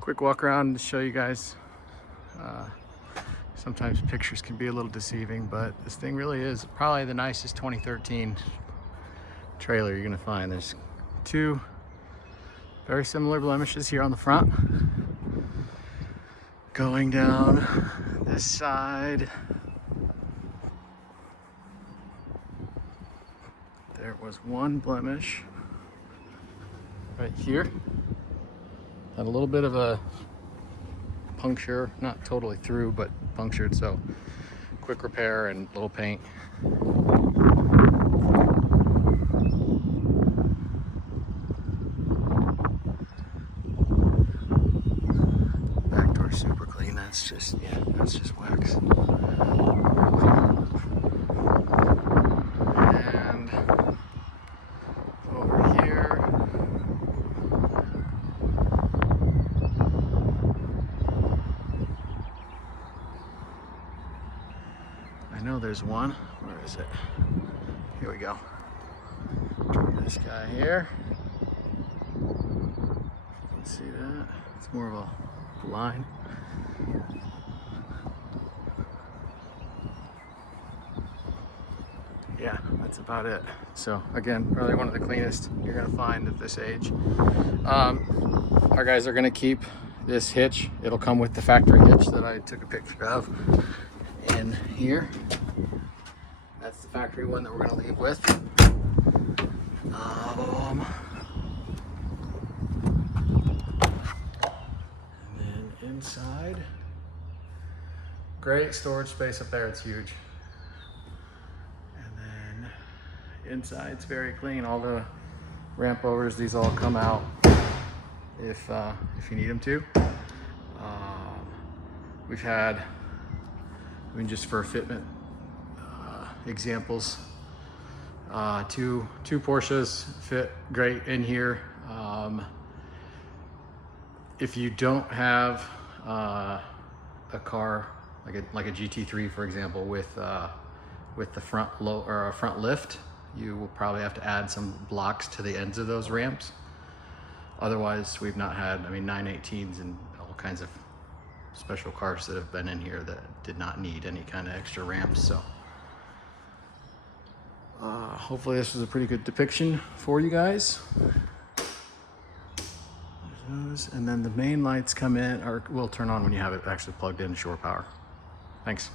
Quick walk around to show you guys. Sometimes pictures can be a little deceiving, but this thing really is probably the nicest 2013 trailer you're gonna find. There's two very similar blemishes here on the front. Going down this side, there was one blemish right here. Had a little bit of a puncture, not totally through, but punctured, so quick repair and little paint. Back door super clean. That's just, yeah, that's just wax. And over here, I know there's one. Where is it? Here we go. This guy here. You can see that. It's more of a line. Yeah, that's about it. So again, probably one of the cleanest you're gonna find at this age. Our guys are gonna keep this hitch. It'll come with the factory hitch that I took a picture of in here. That's the factory one that we're gonna leave with. And then inside, great storage space up there. It's huge. And then inside's very clean. All the ramp overs, these all come out if you need them to. We've had, I mean, just for fitment examples, two Porsches fit great in here. If you don't have a car like a GT3, for example, with the front lift, you will probably have to add some blocks to the ends of those ramps. Otherwise, we've not had, I mean, 918s and all kinds of special cars that have been in here that did not need any kind of extra ramps. So hopefully this was a pretty good depiction for you guys. And then the main lights come in, or will turn on when you have it actually plugged in to shore power. Thanks.